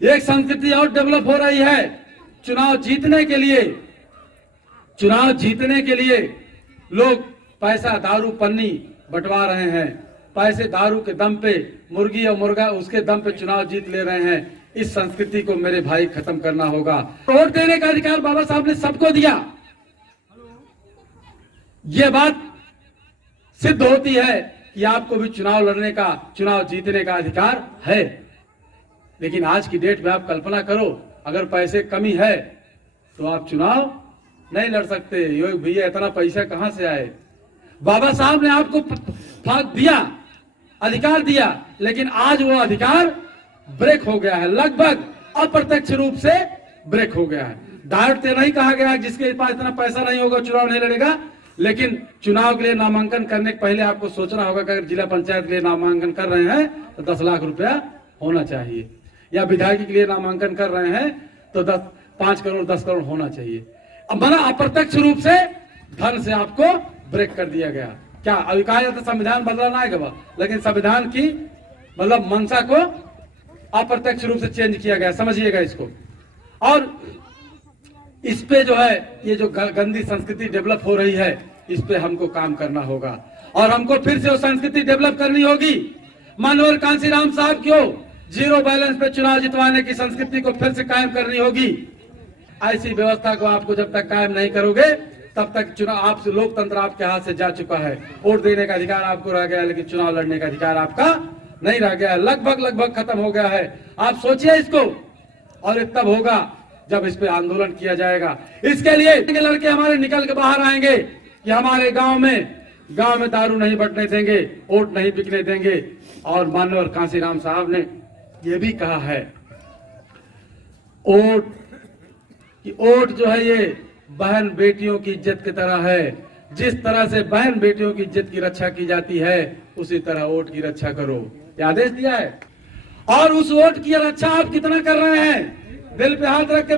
एक संस्कृति और डेवलप हो रही है। चुनाव जीतने के लिए लोग पैसा दारू पन्नी बंटवा रहे हैं। पैसे दारू के दम पे, मुर्गी और मुर्गा उसके दम पे चुनाव जीत ले रहे हैं। इस संस्कृति को मेरे भाई खत्म करना होगा। वोट देने का अधिकार बाबा साहब ने सबको दिया। यह बात सिद्ध होती है कि आपको भी चुनाव लड़ने का, चुनाव जीतने का अधिकार है। लेकिन आज की डेट में आप कल्पना करो, अगर पैसे कमी है तो आप चुनाव नहीं लड़ सकते। यो भैया इतना पैसा कहां से आए? बाबा साहब ने आपको दिया, अधिकार दिया, लेकिन आज वो अधिकार ब्रेक हो गया है। लगभग अप्रत्यक्ष रूप से ब्रेक हो गया है। डायरेक्ट नहीं कहा गया जिसके पास इतना पैसा नहीं होगा चुनाव नहीं लड़ेगा, लेकिन चुनाव के लिए नामांकन करने के पहले आपको सोचना होगा कि अगर जिला पंचायत के लिए नामांकन कर रहे हैं तो 10 लाख रुपया होना चाहिए, या विधायक के लिए नामांकन कर रहे हैं तो 5 करोड़ 10 करोड़ होना चाहिए। अब बना अप्रत्यक्ष रूप से धन से आपको ब्रेक कर दिया गया। क्या अभी कहा जाता संविधान बदलना है, लेकिन संविधान की मतलब मंशा को अप्रत्यक्ष रूप से चेंज किया गया। समझिएगा इसको। और इस पे जो है ये जो गंदी संस्कृति डेवलप हो रही है, इस पे हमको काम करना होगा और हमको फिर से वो संस्कृति डेवलप करनी होगी। मानवर कांसीराम साहब क्यों जीरो बैलेंस पे चुनाव जितवाने की संस्कृति को फिर से कायम करनी होगी। ऐसी व्यवस्था को आपको जब तक कायम नहीं करोगे तब तक चुनाव आपसे लोकतंत्र आपके हाथ से जा चुका है। वोट देने का अधिकार आपको रह गया है, लेकिन चुनाव लड़ने का अधिकार आपका नहीं रह गया है। लगभग खत्म हो गया है। आप सोचिए इसको। और तब होगा जब इस पे आंदोलन किया जाएगा। इसके लिए लड़के हमारे निकल के बाहर आएंगे कि हमारे गांव में दारू नहीं बंटने देंगे, वोट नहीं बिकने देंगे। और माननीय कांसीराम साहब ने यह भी कहा है वोट जो है ये बहन बेटियों की इज्जत की तरह है। जिस तरह से बहन बेटियों की इज्जत की रक्षा की जाती है, उसी तरह वोट की रक्षा करो, ये आदेश दिया है। और उस वोट की रक्षा आप कितना कर रहे हैं? दिल पे हाथ रख के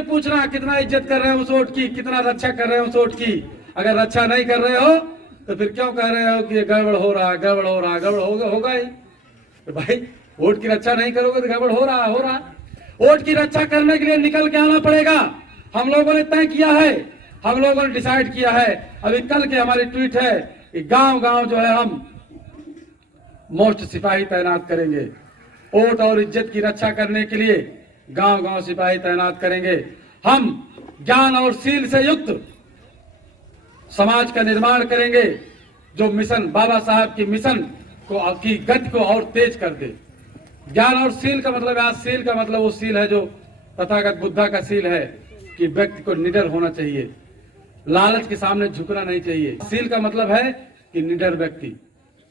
पूछना, कितना इज्जत कर रहे हैं उस वोट की, कितना रक्षा कर रहे हैं उस वोट की। अगर रक्षा नहीं कर रहे हो तो फिर क्यों कह रहे हो कि गड़बड़ हो रहा होगा ही। तो भाई वोट की रक्षा नहीं करोगे तो गड़बड़ हो रहा। वोट की रक्षा करने के लिए निकल के आना पड़ेगा। हम लोगों ने तय किया है, हम लोगों ने डिसाइड किया है। अभी कल के हमारी ट्वीट है कि गांव जो है हम मोस्ट सिपाही तैनात करेंगे। वोट और इज्जत की रक्षा करने के लिए गांव सिपाही तैनात करेंगे। हम ज्ञान और शील से युक्त समाज का निर्माण करेंगे जो मिशन बाबा साहब की मिशन की गति को और तेज कर दे। ज्ञान और शील का मतलब, आज शील का मतलब वो शील है जो तथागत बुद्धा का शील है कि व्यक्ति को निडर होना चाहिए, लालच के सामने झुकना नहीं चाहिए। शील का मतलब है कि निडर व्यक्ति,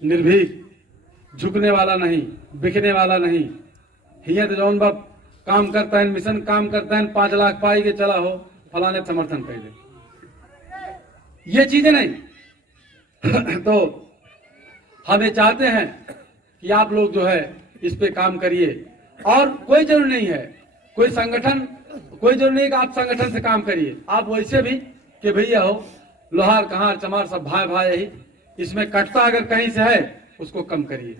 निर्भीक, झुकने वाला नहीं, बिकने वाला नहीं। हियत जौन बाप काम करता है, मिशन काम करता है, 5 लाख पाई के चला हो फलाने समर्थन कर दे, ये चीजें नहीं। तो हम ये चाहते हैं कि आप लोग जो है इस पे काम करिए। और कोई जरूरी नहीं है, कोई जरूरी नहीं कि आप संगठन से काम करिए। आप वैसे भी कि भैया हो लोहार कहार चमार सब भाई यही, इसमें कटता अगर कहीं से है उसको कम करिए।